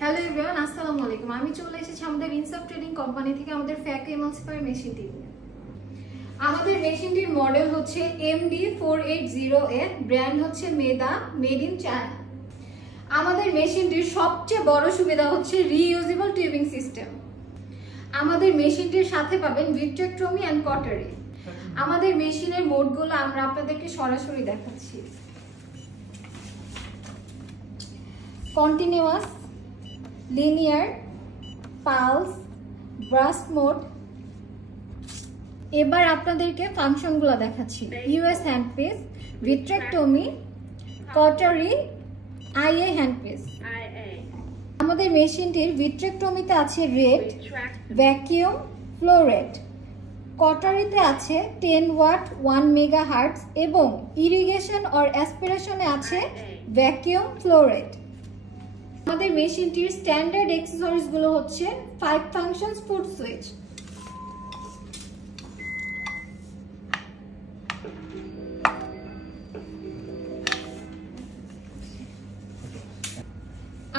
Hello everyone, আসসালামু আলাইকুম। আমি চলে এসেছি আমাদের ইনসাফ ট্রেডিং কোম্পানি থেকে আমাদের ফ্যাক্টরি এমালসিফায়ার মেশিনটি নিয়ে। আমাদের মেশিনটির মডেল হচ্ছে MD480A, ব্র্যান্ড হচ্ছে মেদা, মেড ইন চায়না। আমাদের মেশিনটির সবচেয়ে বড় সুবিধা হচ্ছে রিইউজেবল টিউবিং সিস্টেম। আমাদের মেশিনটির সাথে পাবেন ভিট্রেক্টমি অ্যান্ড কটারি। আমাদের মেশিনের মোডগুলো আমরা আপনাদেরকে সরাসরি দেখাচ্ছি। Continuous, linear, pulse, burst mode. এবার আপনাদেরকে ফাংশনগুলো দেখাচ্ছি। US handpiece, vitrectomy, cautery, IA handpiece. আমাদের মেশিনটির ভিট্রেক্টমিতে আছে রেড, ভ্যাকিউম, ফ্লো রেট। কটারিতে আছে 10 ওয়াট 1 মেগাহার্টজ এবং ইরিগেশন অর অ্যাসপিরেশনে আছে ভ্যাকিউম ফ্লো রেট। আমাদের মেশিনটির স্ট্যান্ডার্ড অ্যাক্সেসরিজ গুলো হচ্ছে 5 ফাংশনস ফুড সুইচ,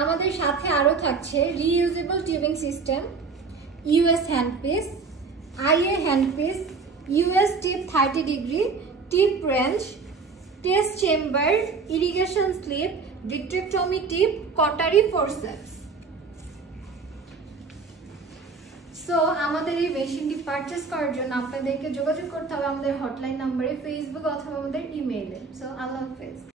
আমাদের সাথে আরো থাকছে reusable tubing system, US handpiece, IA handpiece, US tip 30 degree, tip range, test chamber, irrigation sleeve, vitrectomy tip, cautery forceps. So আমাদের এই মেশিনটি পারচেস করার জন্য আপনাদেরকে যোগাযোগ করতে হবে আমাদের হটলাইন নাম্বারে, ফেসবুক অথবা আমাদের ইমেইলে। সো আল্লাহ হাফেজ।